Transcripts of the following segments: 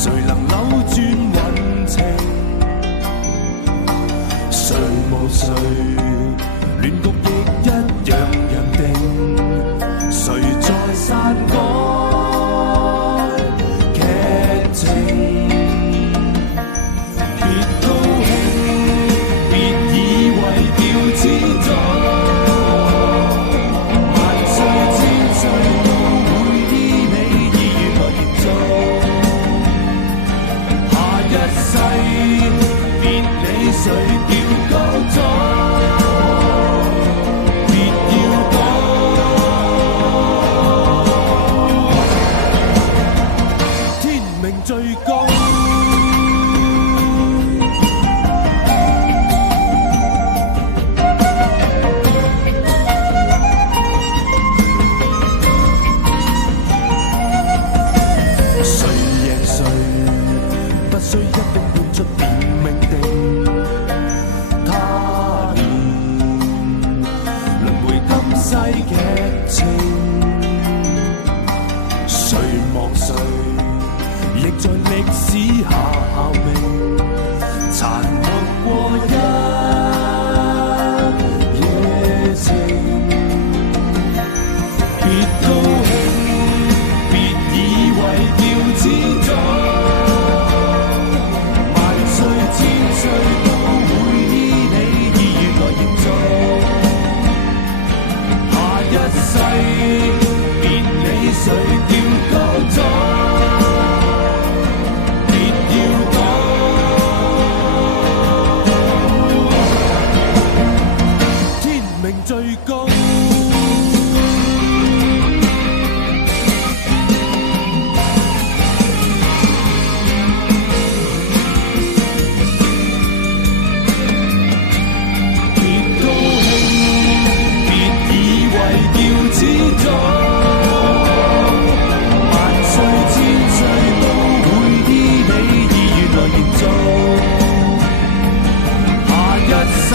誰能扭轉運程？誰無誰，亂局亦一樣人定。誰在篡改劇情？別高興，別以為調子咗，萬歲千歲都會依你意願來營造。下一世別理誰叫高咗。最高，誰贏誰不需一定換出點命定。他年輪迴今世劇情，誰望誰亦在歷史下效命，殘酷過一夜情。別高興，別以為調子咗，萬歲千歲都會依你意願來營造。下一世別理誰調高咗。最高，別高興，別以為調子咗，萬歲千歲都會依你意願來營造。下一世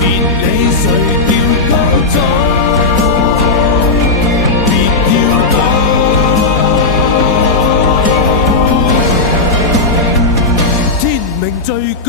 別理誰調高咗，別要講天命最高。